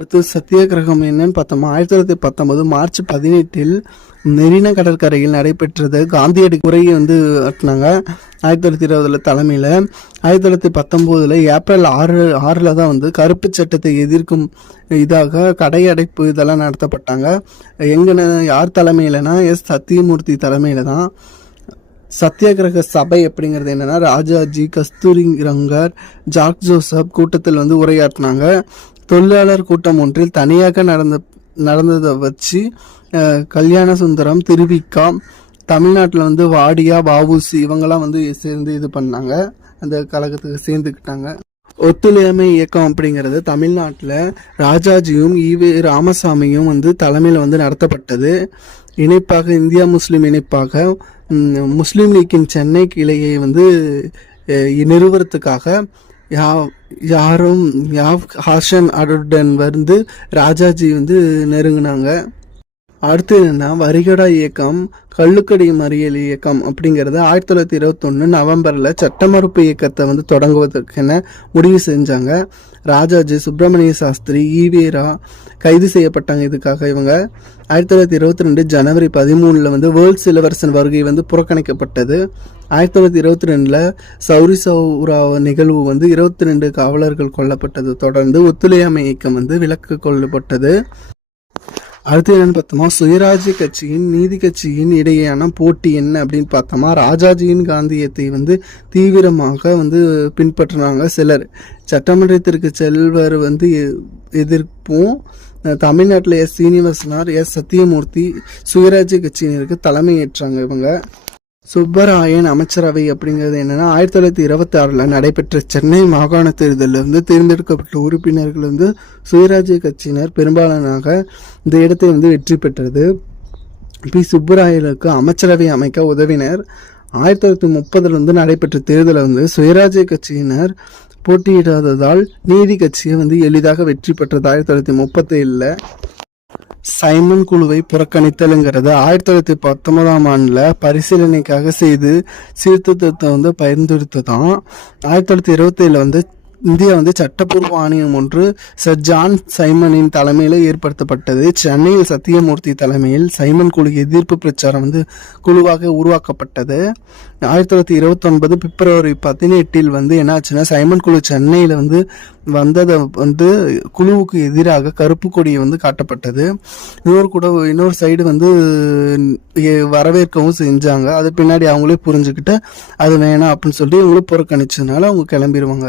அடுத்து சத்தியாகிரகம் என்னன்னு பார்த்தோமா, 1919 மார்ச் 18 மெரினா கடற்கரையில் நடைபெற்றது. காந்தியடி உரையை ஆட்டினாங்க 1920 தலைமையில். 1919 ஏப்ரல் 6 தான் கருப்பு சட்டத்தை எதிர்க்கும் இதாக கடையடைப்பு இதெல்லாம் நடத்தப்பட்டாங்க. எங்கன்னு யார் தலைமையிலனா சத்தியமூர்த்தி தலைமையில தான். சத்தியாகிரக சபை அப்படிங்கிறது என்னன்னா, ராஜாஜி, கஸ்தூரிரங்கர், ஜாக் ஜோசப் கூட்டத்தில் உரையாற்றினாங்க. தொழிலாளர் கூட்டம் ஒன்றில் தனியாக நடந்ததை வச்சு கல்யாண சுந்தரம், திருவிக்கா, தமிழ்நாட்டில் வாடியா, வஉசி இவங்கெல்லாம் சேர்ந்து இது பண்ணாங்க. அந்த கழகத்துக்கு சேர்ந்துக்கிட்டாங்க. ஒத்துழையாமை இயக்கம் அப்படிங்கிறது தமிழ்நாட்டில் ராஜாஜியும் ஈவே ராமசாமியும் தலைமையில் நடத்தப்பட்டது. இணைப்பாக இந்தியா முஸ்லீம் இணைப்பாக முஸ்லீம் லீக்கின் சென்னை கிளையை நிறுவனத்துக்காக யாவ் ஹாசன் அருடன் ராஜாஜி நெருங்கினாங்க. அடுத்து என்னன்னா, வரிகடா இயக்கம், கள்ளுக்கடி மறியல் இயக்கம் அப்படிங்கிறது 1921 நவம்பரில் சட்ட மறுப்பு இயக்கத்தை தொடங்குவதற்கென முடிவு செஞ்சாங்க. ராஜாஜி, சுப்பிரமணிய சாஸ்திரி, ஈவேரா கைது செய்யப்பட்டாங்க. இதுக்காக இவங்க 1922 ஜனவரி 13 வேர்ல்ட்ஸ் இளவரசன் வருகை புறக்கணிக்கப்பட்டது. 1922 சௌரி சௌரா நிகழ்வு 22 காவலர்கள் கொல்லப்பட்டது. தொடர்ந்து ஒத்துழையாமை இயக்கம் விலக்கு கொள்ளப்பட்டது. அடுத்து என்னன்னு பார்த்தோமா, சுயராஜ்ய கட்சியின் நீதி கட்சியின் இடையேயான போட்டி என்ன அப்படின்னு பார்த்தோமா, ராஜாஜியின் காந்தியத்தை தீவிரமாக பின்பற்றினாங்க சிலர். சட்டமன்றத்திற்கு செல்வர் எதிர்ப்பும் தமிழ்நாட்டில் சீனிவாசனார், சத்தியமூர்த்தி சுயராஜ்ய கட்சியினருக்கு தலைமை ஏற்றாங்க. இவங்க சுப்பராயன் அமைச்சரவை அப்படிங்கிறது என்னன்னா, 1926 நடைபெற்ற சென்னை மாகாண தேர்தலில் தேர்ந்தெடுக்கப்பட்ட உறுப்பினர்கள் சுயராஜ்ய கட்சியினர் பெரும்பாலானாக இந்த இடத்தை வெற்றி பெற்றது. பி சுப்பராயனுக்கு அமைச்சரவை அமைக்க உதவினர். 1930 நடைபெற்ற தேர்தலில் சுயராஜ்ய கட்சியினர் போட்டியிடாததால் நீதி கட்சியை எளிதாக வெற்றி பெற்றது. 1937 சைமன் குழுவை புறக்கணித்தல்ங்கிறது 1919 பரிசீலனைக்காக செய்து சீர்திருத்தத்தை பரிந்துரைத்ததான். 1927 இந்தியா சட்டப்பூர்வ ஆணையம் ஒன்று சர் ஜான் சைமனின் தலைமையில் ஏற்படுத்தப்பட்டது. சென்னையில் சத்தியமூர்த்தி தலைமையில் சைமன் குழு எதிர்ப்பு பிரச்சாரம் குழுவாக உருவாக்கப்பட்டது. 1929 பிப்ரவரி 18 என்னாச்சுன்னா, சைமன் குழு சென்னையில் வந்ததை குழுவுக்கு எதிராக கருப்பு கொடியை காட்டப்பட்டது. இன்னொரு சைடு வரவேற்கவும் செஞ்சாங்க. அது பின்னாடி அவங்களே புரிஞ்சுக்கிட்டு அது வேணாம் அப்படின்னு சொல்லி இவங்களும் புறக்கணிச்சதுனால அவங்க கிளம்பிடுவாங்க.